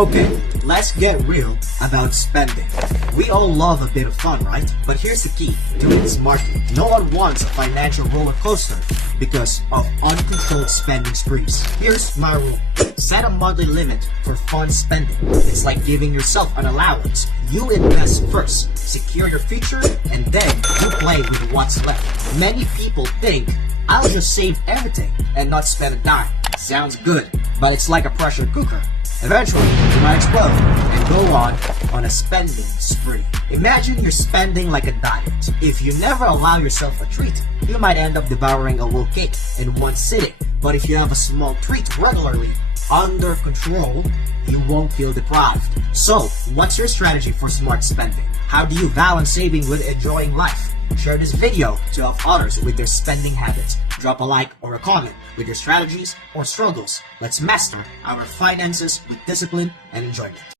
Okay, let's get real about spending. We all love a bit of fun, right? But here's the key, do it smartly. No one wants a financial roller coaster because of uncontrolled spending sprees. Here's my rule. Set a monthly limit for fun spending. It's like giving yourself an allowance. You invest first, secure your future, and then you play with what's left. Many people think, I'll just save everything and not spend a dime. Sounds good, but it's like a pressure cooker. Eventually, you might explode and go on a spending spree. Imagine you're spending like a diet. If you never allow yourself a treat, you might end up devouring a whole cake in one sitting. But if you have a small treat regularly, under control, you won't feel deprived. So, what's your strategy for smart spending? How do you balance saving with enjoying life? Share this video to help others with their spending habits. Drop a like or a comment with your strategies or struggles. Let's master our finances with discipline and enjoyment.